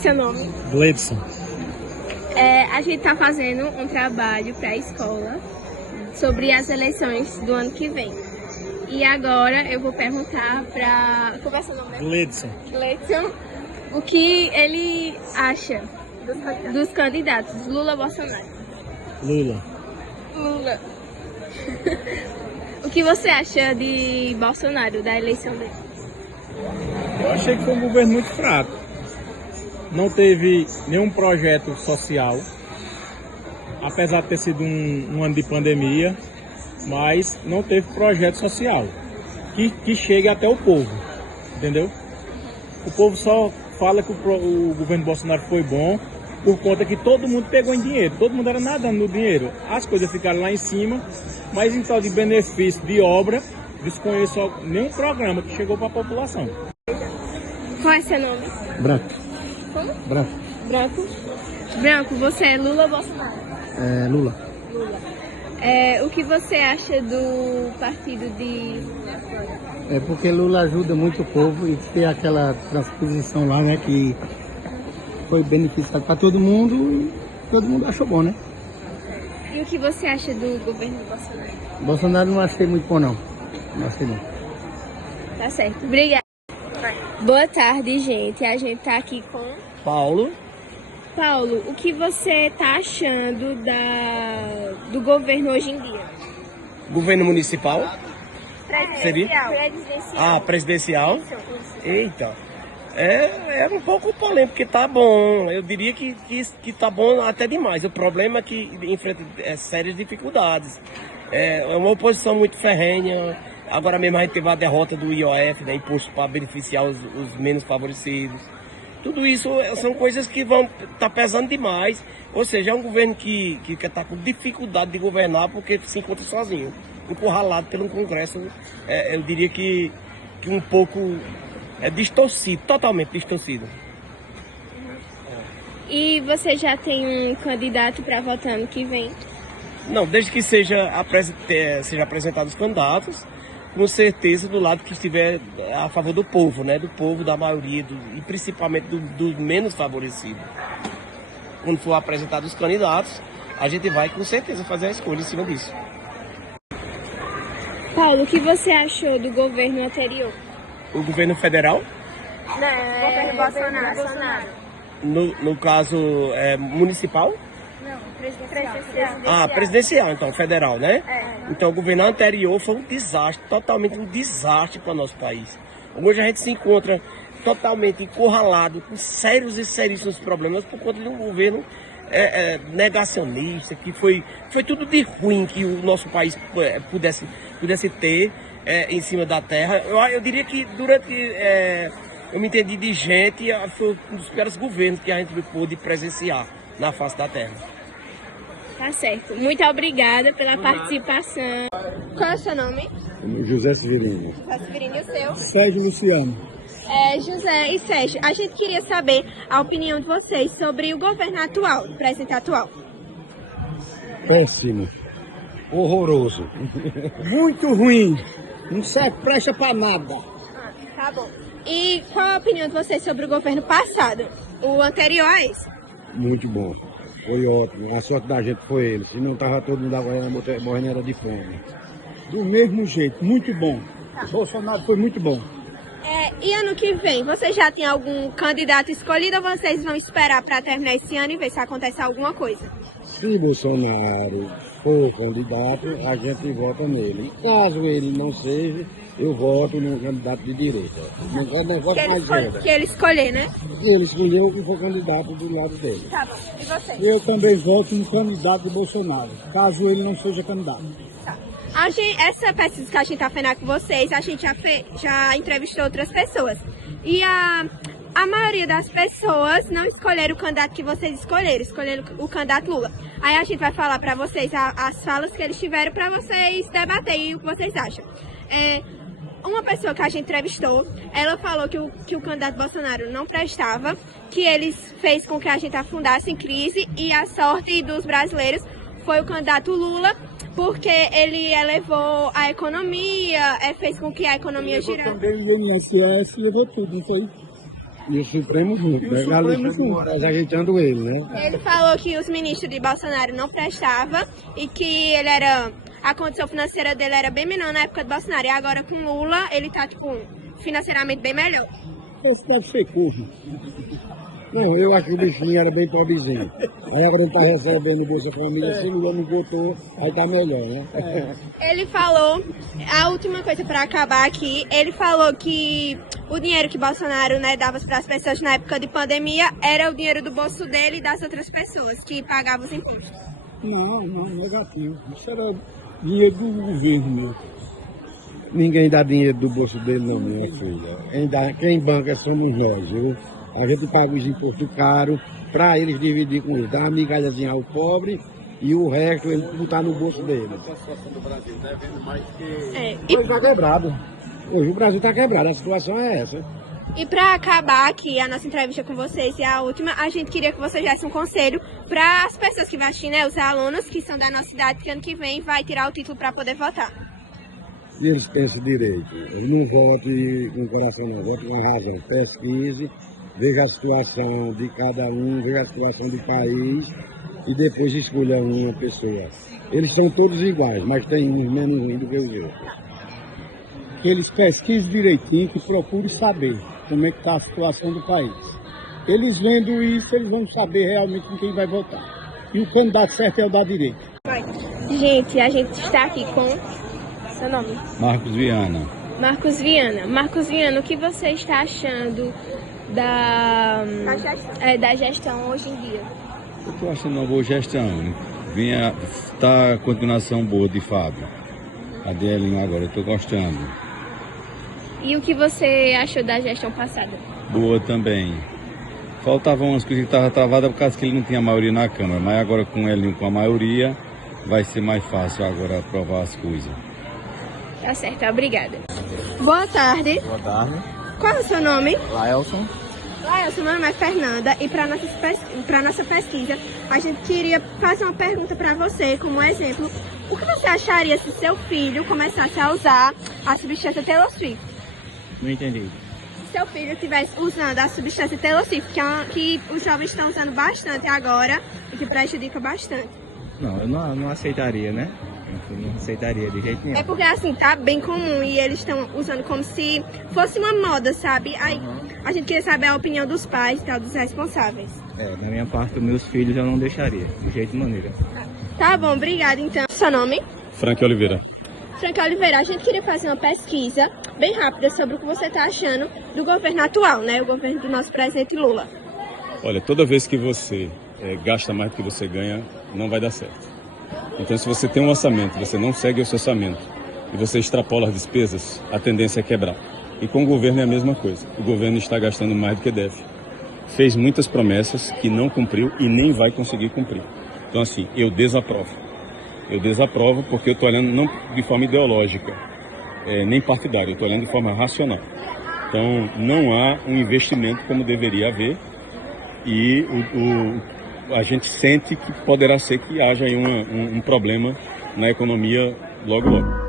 seu nome? Gleidson. A gente está fazendo um trabalho para a escola sobre as eleições do ano que vem. E agora eu vou perguntar para... Como é seu nome? Gleidson. Gleidson, o que ele acha dos candidatos Lula ou Bolsonaro? Lula. Lula. O que você acha de Bolsonaro, da eleição dele? Eu achei que foi um governo muito fraco. Não teve nenhum projeto social, apesar de ter sido um ano de pandemia, mas não teve projeto social que chegue até o povo, entendeu? O povo só fala que o governo Bolsonaro foi bom por conta que todo mundo pegou em dinheiro, todo mundo era nadando no dinheiro. As coisas ficaram lá em cima, mas em tal de benefício de obra, desconheço nenhum programa que chegou para a população. Qual é seu nome? Branco. Como? Branco. Branco. Branco, você é Lula ou Bolsonaro? Lula. Lula. O que você acha do partido de... É porque Lula ajuda muito o povo e tem aquela transposição lá, né, que foi beneficiado para todo mundo e todo mundo achou bom, né? E o que você acha do governo de Bolsonaro? Bolsonaro não achei muito bom, não. Não achei não. Tá certo. Obrigada. Boa tarde, gente. A gente tá aqui com... Paulo. Paulo, o que você tá achando do governo hoje em dia? Governo municipal? Presidencial. Presidencial? Isso. Eita. É um pouco polêmico, porque tá bom. Eu diria que tá bom até demais. O problema é que enfrenta sérias dificuldades. É uma oposição muito ferrenha. Agora mesmo a gente teve a derrota do IOF, né, imposto para beneficiar os menos favorecidos. Tudo isso são coisas que vão estar pesando demais. Ou seja, é um governo que está com dificuldade de governar porque se encontra sozinho, encurralado pelo Congresso. Eu diria que um pouco distorcido, totalmente distorcido. E você já tem um candidato para votar ano que vem? Não, desde que seja apresentados os candidatos, com certeza do lado que estiver a favor do povo, né? Do povo, da maioria, e principalmente dos menos favorecidos. Quando for apresentados os candidatos, a gente vai com certeza fazer a escolha em cima disso. Paulo, o que você achou do governo anterior? O governo federal, Não, governo Bolsonaro. no caso municipal? Não, presidencial. Presidencial, então, federal, né? Então, o governo anterior foi um desastre, totalmente um desastre para o nosso país. Hoje a gente se encontra totalmente encurralado, com sérios e seríssimos problemas por conta de um governo negacionista, que foi tudo de ruim que o nosso país pudesse ter em cima da terra. Eu diria que durante... eu me entendi de gente, foi um dos piores governos que a gente pôde presenciar na face da terra. Tá certo. Muito obrigada pela participação. Qual é o seu nome? José Severino. José Severino, e o seu? Sérgio Luciano. José e Sérgio, a gente queria saber a opinião de vocês sobre o governo atual, o presidente atual. Péssimo. Horroroso. Muito ruim. Não serve presta para nada. Tá bom. E qual a opinião de vocês sobre o governo passado, o anterior a esse? Muito bom. Foi ótimo. A sorte da gente foi ele. Se não tava todo mundo agora morrendo era de fome. Do mesmo jeito, muito bom. Tá. Bolsonaro foi muito bom. E ano que vem, vocês já têm algum candidato escolhido ou vocês vão esperar para terminar esse ano e ver se acontece alguma coisa? Se Bolsonaro for candidato, a gente vota nele. E caso ele não seja, eu voto num candidato de direita. Não é negócio mais velho. Que ele escolher, né? Ele escolheu o que for candidato do lado dele. Tá bom. E você? Eu também voto no candidato de Bolsonaro, caso ele não seja candidato. Tá. Essa pesquisa que a gente está fazendo com vocês, a gente já entrevistou outras pessoas. E a maioria das pessoas não escolheram o candidato que vocês escolheram o candidato Lula. Aí a gente vai falar para vocês as falas que eles tiveram para vocês debaterem o que vocês acham. Uma pessoa que a gente entrevistou, ela falou que o candidato Bolsonaro não prestava, que eles fez com que a gente afundasse em crise e a sorte dos brasileiros foi o candidato Lula, porque ele elevou a economia, fez com que a economia girasse. Também o INSS levou tudo, não foi? E o Supremo junto, né? Supremo junto. Nós ajeitando ele, né? Ele falou que os ministros de Bolsonaro não prestavam e que a condição financeira dele era bem menor na época de Bolsonaro. E agora com Lula, ele tá, tipo, financeiramente bem melhor. Esse deve ser corno. Não, eu acho que o bichinho era bem pobrezinho. Aí agora ele tá recebendo Bolsa Família, se o Lula não botou, aí tá melhor, né? Ele falou, a última coisa para acabar aqui, ele falou que o dinheiro que Bolsonaro, né, dava para as pessoas na época de pandemia era o dinheiro do bolso dele e das outras pessoas que pagavam os impostos. Não, negativo. Isso era dinheiro do governo mesmo. Ninguém dá dinheiro do bolso dele não, minha filha. Quem banca somos nós, viu? A gente paga os impostos caros para eles dividir com eles. Dá uma migalhazinha ao pobre e o resto ele botar no bolso dele. A situação do Brasil, né? Vendo mais que... Hoje está quebrado. Hoje o Brasil está quebrado, a situação é essa. E para acabar aqui a nossa entrevista com vocês e a última, a gente queria que vocês dessem um conselho para as pessoas que vão assistir, né, os alunos que são da nossa cidade, que ano que vem vai tirar o título para poder votar. E eles pensam direito. Eles não votem com o coração, não. Votem com a razão. Pesquise, veja a situação de cada um, veja a situação do país e depois escolha uma pessoa. Eles são todos iguais, mas tem uns menos ruins do que os outros. Que eles pesquisem direitinho, que procurem saber como é que está a situação do país. Eles vendo isso, eles vão saber realmente com quem vai votar. E o candidato certo é o da direita. Gente, a gente está aqui com seu nome? Marcos Viana. Marcos Viana. Marcos Viana, o que você está achando da gestão hoje em dia? Eu estou achando uma boa gestão. Está a continuação boa de Fábio. A Delinho agora, eu estou gostando. E o que você achou da gestão passada? Boa também. Faltavam umas coisas que estavam travadas por causa que ele não tinha maioria na Câmara. Mas agora com ele com a maioria, vai ser mais fácil agora aprovar as coisas. Tá certo, obrigada. Boa tarde. Boa tarde. Qual é o seu nome? Laelson. Laelson, meu nome é Fernanda e para nossa pesquisa, a gente queria fazer uma pergunta para você, como exemplo. O que você acharia se seu filho começasse a usar a substância Taylor Swift? Não entendi. Se seu filho estivesse usando a substância Taylor Swift, que os jovens estão usando bastante agora e que prejudica bastante. Não, eu não aceitaria, né? Eu não aceitaria de jeito nenhum. É porque assim, tá bem comum e eles estão usando como se fosse uma moda, sabe? Aí a gente queria saber a opinião dos pais e tal, dos responsáveis. Da minha parte, os meus filhos eu não deixaria, de jeito e maneira. Tá bom, obrigada então. Seu nome? Frank Oliveira. Frank Oliveira, a gente queria fazer uma pesquisa bem rápida sobre o que você está achando do governo atual, né? O governo do nosso presidente Lula. Olha, toda vez que você gasta mais do que você ganha, não vai dar certo. Então, se você tem um orçamento, você não segue o seu orçamento e você extrapola as despesas, a tendência é quebrar. E com o governo é a mesma coisa. O governo está gastando mais do que deve. Fez muitas promessas que não cumpriu e nem vai conseguir cumprir. Então, assim, eu desaprovo. Eu desaprovo porque eu estou olhando não de forma ideológica, nem partidária, eu estou olhando de forma racional. Então, não há um investimento como deveria haver e a gente sente que poderá ser que haja aí um problema na economia logo logo.